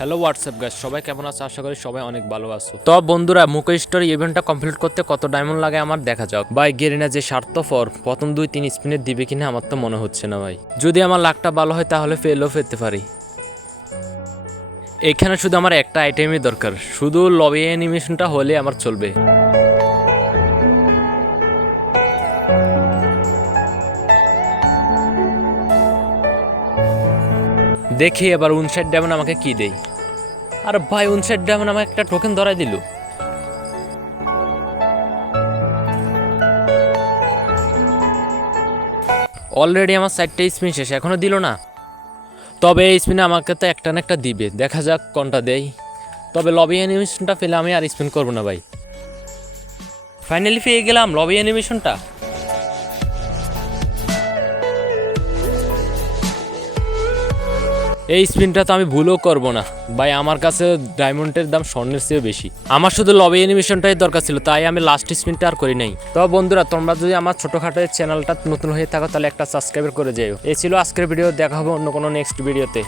Hello WhatsApp গাছ সবাই কেমন আছো? আশা করি সবাই অনেক ভালো আছো। তো বন্ধুরা, মুকেশ স্টোর ইভেন্টটা কমপ্লিট করতে কত ডায়মন্ড লাগে আমার দেখা যাক। ভাই, গেরিনা যে স্বার্থপর, প্রথম দুই তিন স্পিনের দিবে কিনা আমার তো মনে হচ্ছে না, ভাই। যদি আমার লাকটা ভালো হয়, তাহলে ফেলও ফেলতে পারি। এখানে শুধু আমার একটা আইটেমই দরকার। শুধু লবি অ্যানিমেশনটা হলে আমার চলবে। দেখি এবার উনষাট ডায়মন্ড আমাকে কি দেই আর ভাই উনষাট ডায়মন্ড আমাকে একটা টোকেন ধরাই দিল। অলরেডি আমার সাইডটা স্পিন শেষ, এখনও দিল না। তবে এই স্পিনে আমাকে তো একটা না একটা দিবে। দেখা যাক কোনটা দেই তবে লবি অ্যানিমেশনটা ফেলে আমি আর স্পিন করব না ভাই। ফাইনালি পেয়ে গেলাম লবি অ্যানিমেশনটা এই স্পিনটা তো আমি ভুলও করব না। ভাই, আমার কাছে ডায়মন্ডের দাম স্বর্ণের চেয়ে বেশি। আমার শুধু লবি অ্যানিমেশনটাই দরকার ছিল, তাই আমি লাস্ট স্পিনটা আর করি নাই। তো বন্ধুরা, তোমরা যদি আমার ছোটোখাটো চ্যানেলটা নতুন হয়ে থাকো, তাহলে একটা সাবস্ক্রাইব করে যেও। এই ছিল আজকের ভিডিও দেখা হবে অন্য কোনো নেক্সট ভিডিওতে